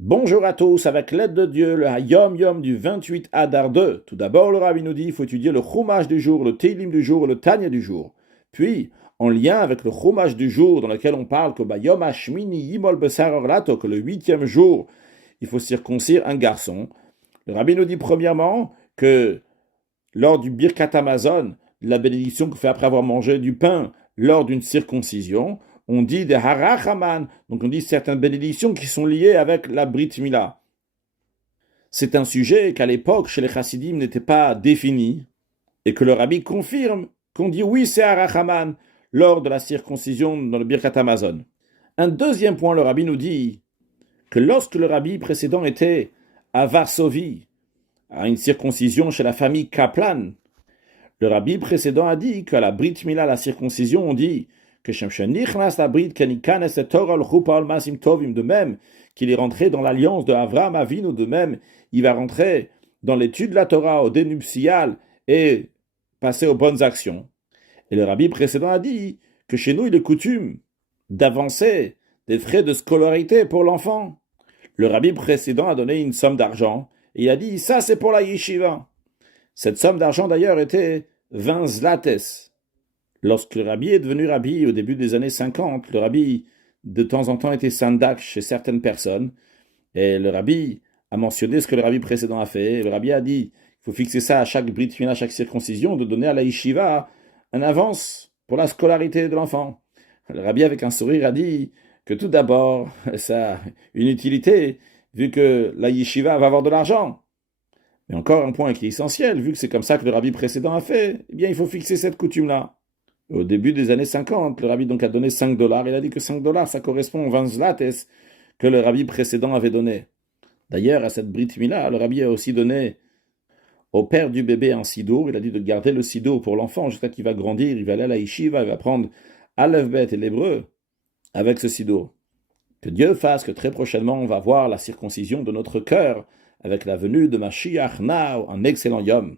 Bonjour à tous, avec l'aide de Dieu, le Hayom Yom du 28 Adar 2. Tout d'abord, le Rabbi nous dit qu'il faut étudier le Chumash du jour, le Teilim du jour et le Tanya du jour. Puis, en lien avec le Chumash du jour, dans lequel on parle que Yom Hashmini Yimol Besar Orlato, que le 8e jour, il faut circoncire un garçon. Le Rabbi nous dit premièrement que lors du Birkat Hamazon, la bénédiction qu'on fait après avoir mangé du pain lors d'une circoncision, on dit des harachaman, donc on dit certaines bénédictions qui sont liées avec la Brit Mila. C'est un sujet qu'à l'époque, chez les chassidim, n'était pas défini, et que le rabbi confirme qu'on dit oui, c'est harachaman lors de la circoncision dans le Birkat Hamazon. Un deuxième point, le rabbi nous dit que lorsque le rabbi précédent était à Varsovie, à une circoncision chez la famille Kaplan, le rabbi précédent a dit qu'à la Brit Mila, la circoncision, on dit que de même qu'il est rentré dans l'alliance de Avraham Avinu, de même il va rentrer dans l'étude de la Torah au dénuptial et passer aux bonnes actions. Et le rabbi précédent a dit que chez nous il est coutume d'avancer des frais de scolarité pour l'enfant. Le rabbi précédent a donné une somme d'argent et il a dit ça c'est pour la yeshiva. Cette somme d'argent d'ailleurs était 20 zlates. Lorsque le rabbi est devenu rabbi au début des années 50, le rabbi de temps en temps était sandak chez certaines personnes, et le rabbi a mentionné ce que le rabbi précédent a fait, et le rabbi a dit qu'il faut fixer ça à chaque brit mila, à chaque circoncision, de donner à la yeshiva un avance pour la scolarité de l'enfant. Le rabbi avec un sourire a dit que tout d'abord, ça a une utilité, vu que la yeshiva va avoir de l'argent. Mais encore un point qui est essentiel, vu que c'est comme ça que le rabbi précédent a fait, eh bien il faut fixer cette coutume-là. Au début des années 50, le rabbi donc a donné 5 dollars. Il a dit que 5 dollars, ça correspond aux 20 zlates que le rabbi précédent avait donné. D'ailleurs, à cette Brit Mila, le rabbi a aussi donné au père du bébé un sidour. Il a dit de garder le sidour pour l'enfant jusqu'à qu'il va grandir. Il va aller à la yeshiva, il va apprendre Aleph Bet et l'hébreu avec ce sidour. Que Dieu fasse que très prochainement, on va voir la circoncision de notre cœur avec la venue de Mashiach Now, un excellent Yom.